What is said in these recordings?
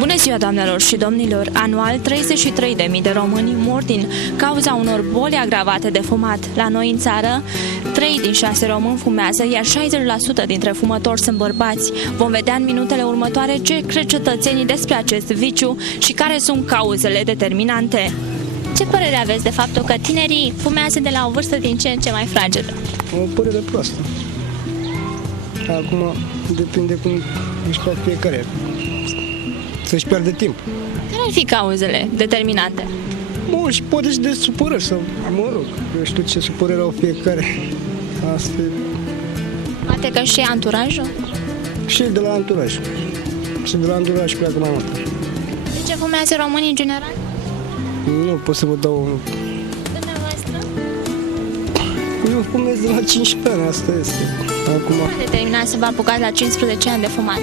Bună ziua, doamnelor și domnilor! Anual, 33.000 de români mor din cauza unor boli agravate de fumat. La noi în țară, 3 din 6 români fumează, iar 60% dintre fumători sunt bărbați. Vom vedea în minutele următoare ce cred cetățenii despre acest viciu și care sunt cauzele determinante. Ce părere aveți de faptul că tinerii fumează de la o vârstă din ce în ce mai fragedă? O părere proastă. Acum depinde cum își fac fiecare. Să-și pierde timp. Care ar fi cauzele determinante? Și poate și de supărări sau, mă rog, eu știu ce supărări au fiecare. Asta e. Poate că și anturajul? Și de la anturaj. Și de la anturaj pleacă mai mult. De ce fumează românii în general? Nu pot să vă dau... Dumneavoastră? Eu fumez de la 15 ani, asta este. Acum... Ce a determinat să vă apucați la 15 ani de fumat?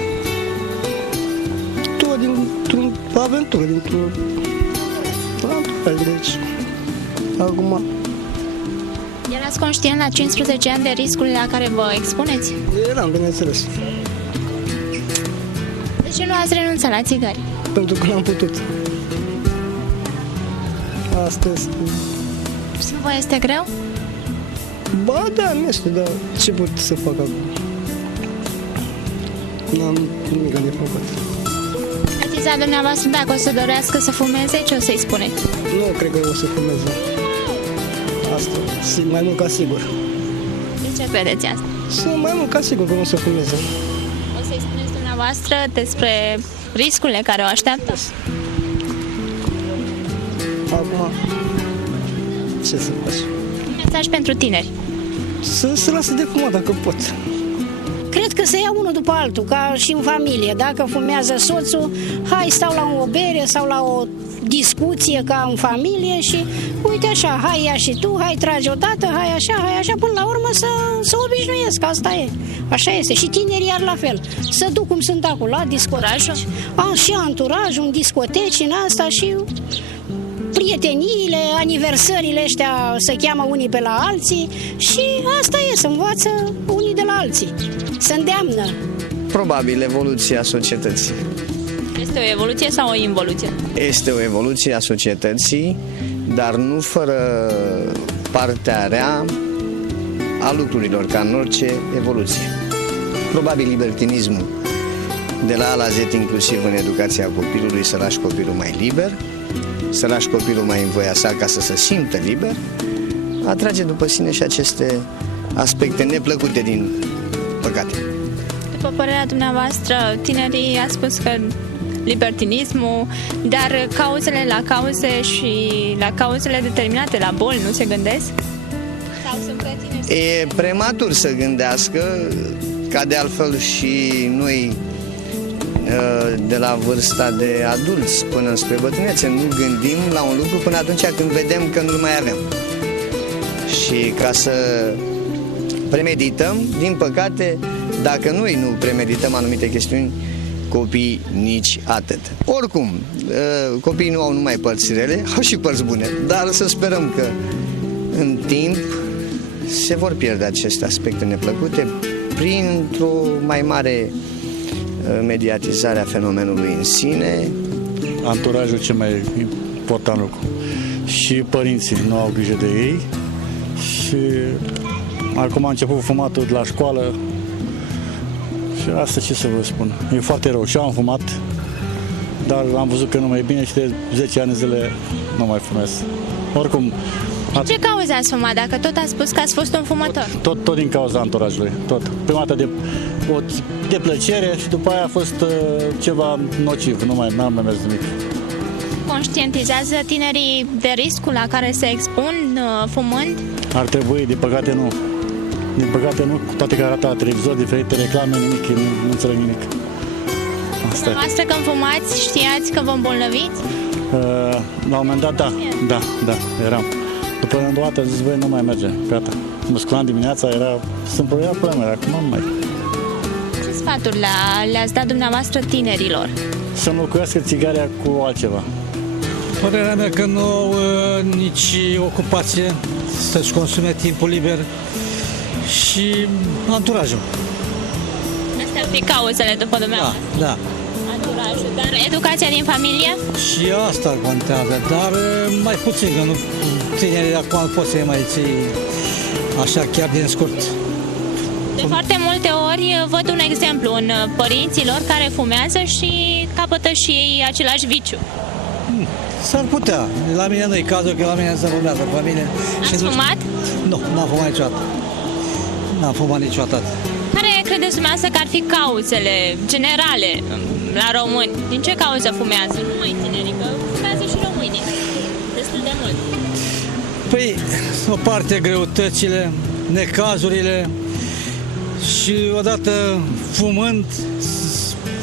Tot dintr-o aventură, dintr-un anturaj, deci... Acum... Erați conștient la 15 ani de riscurile la care vă expuneți? Eram, bineînțeles. De ce nu ați renunțat la țigări? Pentru că n-am putut. Asta este... Și vă este greu? Ba da, nu este, dar ce pot să fac acum? N-am nimic de făcut. Atiza dumneavoastră, dacă o să dorească să fumeze, ce o să-i spuneți? Nu cred că o să fumez. Asta, mai mult ca sigur. De ce credeți asta? Sunt mai mult ca sigur că nu o să fumeze. O să-i spuneți dumneavoastră despre riscurile care o așteaptă? Acum, ce să faci? Mesaj pentru tineri. Să se lasă de fumat dacă pot. Cred că se ia unul după altul, ca și în familie. Dacă fumează soțul, hai stau la o bere sau la o discuție ca în familie și uite așa, hai ia și tu, hai tragi odată, hai așa, până la urmă să obișnuiesc, asta e. Așa este. Și tinerii iar la fel. Să duc cum sunt acolo, la discoteci. Și anturajul, în discoteci, în asta și... prieteniile, aniversările ăștia se cheamă unii pe la alții și asta e, să învață unii de la alții, se îndeamnă. Probabil evoluția societății. Este o evoluție sau o involuție? Este o evoluție a societății, dar nu fără partea rea a lucrurilor, ca în orice evoluție. Probabil libertinismul de la A la Z, inclusiv în educația copilului, să lași copilul mai liber, să lași copilul mai în voia sa ca să se simtă liber, atrage după sine și aceste aspecte neplăcute din păcate. După părerea dumneavoastră, tinerii a spus că libertinismul, dar cauzele la cauze și la cauzele determinate la boli nu se gândesc? Sau sunt prea tineri? E prematur să gândească, ca de altfel și noi de la vârsta de adulți până spre bătrânețe. Nu gândim la un lucru până atunci când vedem că nu-l mai avem. Și ca să premedităm, din păcate, dacă noi nu premedităm anumite chestiuni, copiii nici atât. Oricum, copiii nu au numai părți rele, au și părți bune, dar să sperăm că în timp se vor pierde aceste aspecte neplăcute printr-o mai mare mediatizarea fenomenului în sine. Anturajul cel mai important lucru. Și părinții nu au grijă de ei. Și acum a început fumatul de la școală. Și asta ce să vă spun. E foarte rău. Și eu am fumat, dar am văzut că nu mai e bine și de 10 ani zile nu mai fumez. Oricum... Ce cauze ați fumat, dacă tot ați spus că ați fost un fumător? Tot din cauza anturajului. Tot. Prima dată de plăcere și după aia a fost ceva nociv. N-am mai mers nimic. Conștientizează tinerii de riscul la care se expun fumând? Ar trebui, din păcate nu. Din păcate nu, cu toate că arată la televizor, diferite reclame, nimic, nu înțeleg nimic. Asta Dumneavoastră când fumați, știați că vă îmbolnăviți? La un moment dat, da, eram. După o dată zis, băi, nu mai merge, gata. Musculam dimineața, sunt probleme, acum nu mai. Ce sfaturi le-ați dat dumneavoastră tinerilor? Să înlocuiască țigarea cu altceva. Părerea mea că nu au nici ocupație, să-și consume timpul liber și anturajul. Astea ar fi cauzele după dumneavoastră? Da. Anturajul. Dar educația din familie? Și asta contează, dar mai puțin, că nu, tinerii de acum pot să-i mai ții așa chiar din scurt. De foarte multe ori văd un exemplu în părinților care fumează și capătă și ei același viciu. S-ar putea. La mine nu-i cazul, că la mine se fumează în familie. Ați fumat? Nu, n-am fumat niciodată. N-am fumat niciodată. Care credeți dumneavoastră că ar fi cauzele generale la români? Din ce cauză fumează? Nu numai tinerii, că fumează și românii. Destul de mult. Păi, o parte greutățile, necazurile și odată fumând,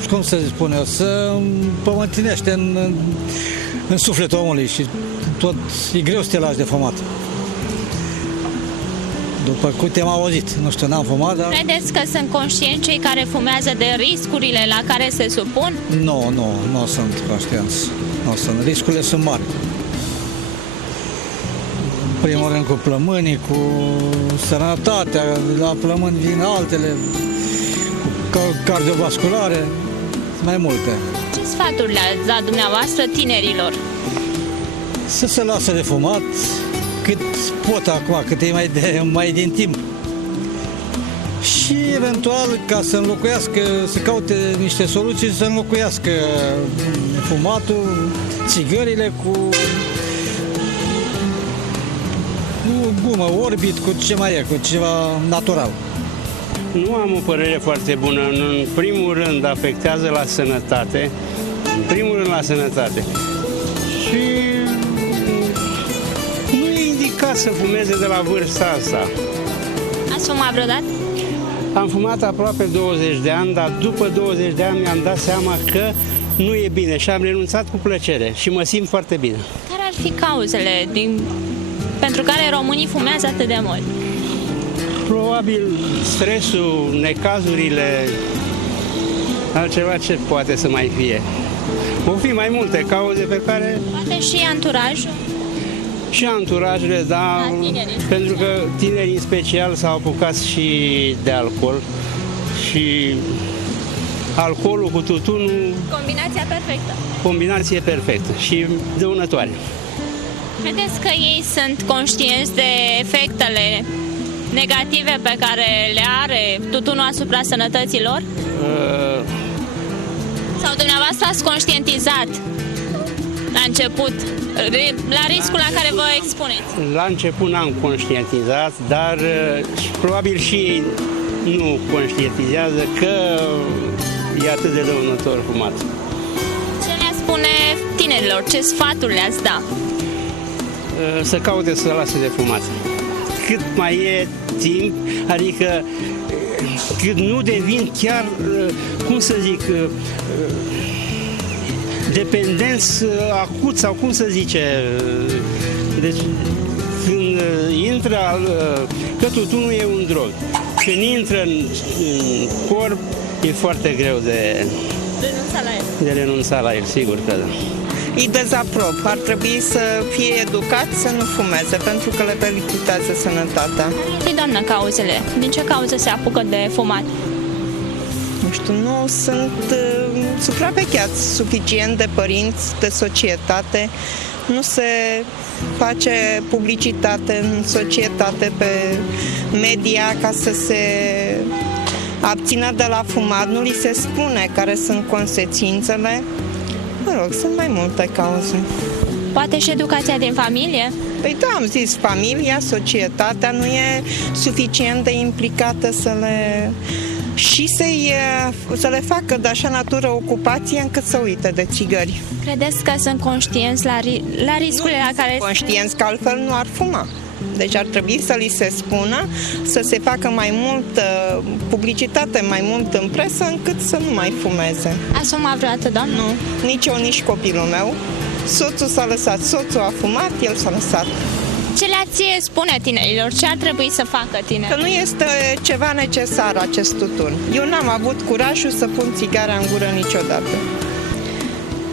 cum să spun eu, se pământinește în sufletul omului și tot e greu să te lași de fumat. După câte am auzit, nu știu, n-am fumat, dar... Credeți că sunt conștienți cei care fumează de riscurile la care se supun? Nu sunt conștienți. Nu sunt. Riscurile sunt mari. În primul rând cu plămânii, cu sănătatea, la plămâni vin altele, cu cardiovasculare, mai multe. Ce sfaturi le-ați dat dumneavoastră tinerilor? Să se lasă de fumat cât pot acum, cât e mai din timp. Și eventual ca să înlocuiască, să caute niște soluții să înlocuiască fumatul, țigările cu gumă, Orbit, cu ce mai e, cu ceva natural. Nu am o părere foarte bună. În primul rând afectează la sănătate. În primul rând la sănătate. Și nu e indicat să fumeze de la vârsta asta. Ați fumat vreodată? Am fumat aproape 20 de ani, dar după 20 de ani mi-am dat seama că nu e bine și am renunțat cu plăcere și mă simt foarte bine. Care ar fi cauzele pentru care românii fumează atât de mult? Probabil stresul, necazurile, altceva ce poate să mai fie. Vor fi mai multe cauze pe care... Poate și anturajul? Și anturajele, da, pentru că tinerii în special s-au apucat și de alcool și alcoolul cu tutunul... Combinația perfectă. Combinație perfectă și dăunătoare. Credeți că ei sunt conștienți de efectele negative pe care le are tutunul asupra sănătății lor? Sau dumneavoastră ați conștientizat la început, la riscul la care vă expuneți? La început n-am conștientizat, dar probabil și ei nu conștientizează că e atât de dăunător fumat. Ce le spune tinerilor? Ce sfaturi le-ați da? Să caute să lase de fumat. Cât mai e timp, adică cât nu devin chiar, cum să zic, dependenți acut sau cum să zice. Deci când intră, că tutunul e un drog. Când intră în corp, e foarte greu de renunța la el, sigur că da. Îi dezaprob. Ar trebui să fie educați să nu fumeze, pentru că le periclitează sănătatea. Și doamnă, cauzele. Din ce cauză se apucă de fumat? Nu știu, nu sunt supravegheați suficient de părinți, de societate. Nu se face publicitate în societate, pe media, ca să se abțină de la fumat. Nu li se spune care sunt consecințele. Mă rog, sunt mai multe cauze. Poate și educația din familie? Păi da, am zis, familia, societatea nu e suficient de implicată și să le facă de așa natură ocupație încât să uite de țigări. Credeți că sunt conștienți la riscurile la care... Conștienți că altfel nu ar fuma. Deci ar trebui să li se spună, să se facă mai multă publicitate, mai mult în presă, încât să nu mai fumeze. Ați fumat vreodată, doamnă? Nu, nici eu, nici copilul meu. Soțul s-a lăsat, soțul a fumat, el s-a lăsat. Ce le-ați spune tinerilor? Ce ar trebui să facă tinerii? Că nu este ceva necesar acest tutun. Eu n-am avut curajul să pun țigara în gură niciodată.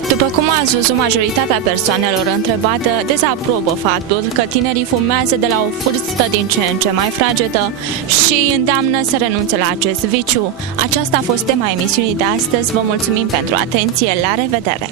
După După cum ați văzut, majoritatea persoanelor întrebate dezaprobă faptul că tinerii fumează de la o vârstă din ce în ce mai fragedă și îndeamnă să renunțe la acest viciu. Aceasta a fost tema emisiunii de astăzi. Vă mulțumim pentru atenție. La revedere!